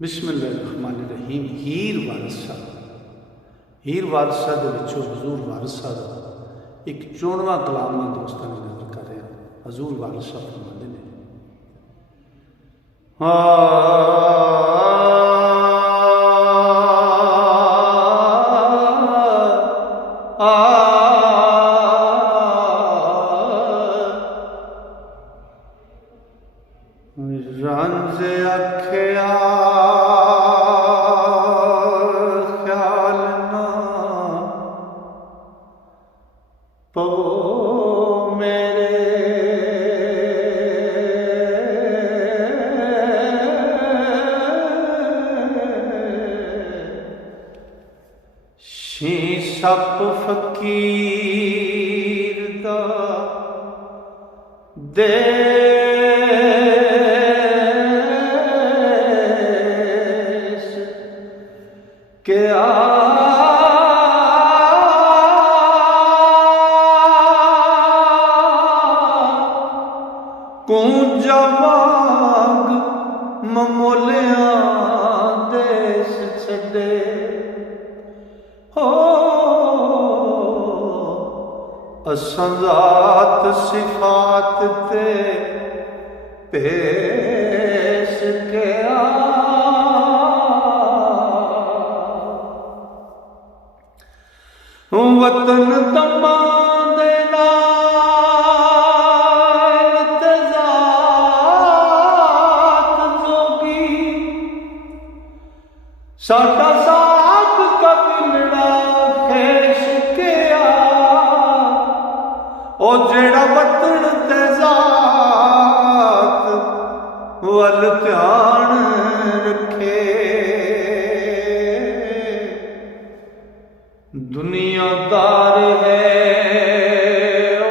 बिस्मिल्लाहिर्रहमानिर्रहीम। हीर वारसा दे विचों हजूर वारसा दा एक 94वां कलाम मैं दोस्तों ने नजर कर रहा। हजूर वारसा फरमाते ने रंज अखिया ख्याल ना पवो मेरे शी सप फकीर दा दे क्या कूंजा वांग ममोलिया देश छड़े हो असां ज़ात सिफात ते पेश किया वतन तमा दे नाल ते ज़ात जोगी साडा साथ कबिलड़ा खेश किया ओ जेड़ा वतन ते ज़ात वल ध्यान रखे दुनियादार है ओ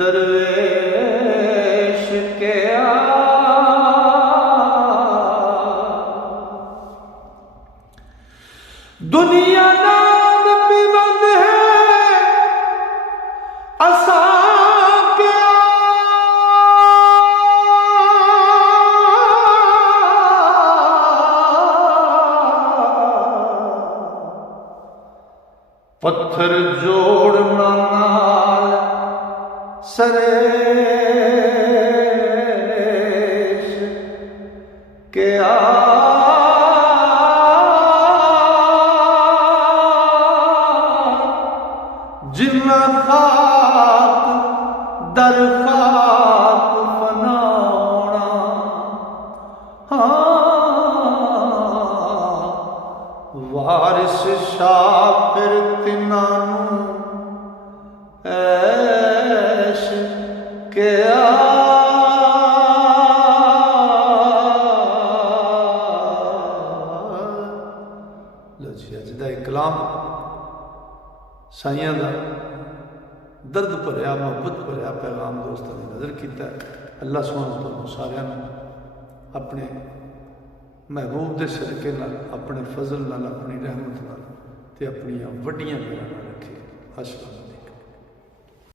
दरवेश क्या दुनिया नाल पिबंद है असा क्या पत्थर जोड़ना नाल सरेश क्या जिन्ना खाक दर खाक फनाना हाँ वारिस शाफिर तिनानू ऐश क्या लो जी अज दा कलाम साइयां दा दर्द भरिया मुहब्बत भरिया पैगाम दोस्तों ने नजर किया। अल्लाह सुब्हानहू सारियां अपने महबूब के सदके नाल अपने फजल नाल अपनी रहमत नाल ते अपनी वड्डियां मेहरां नाल रखे। अस्सलाम।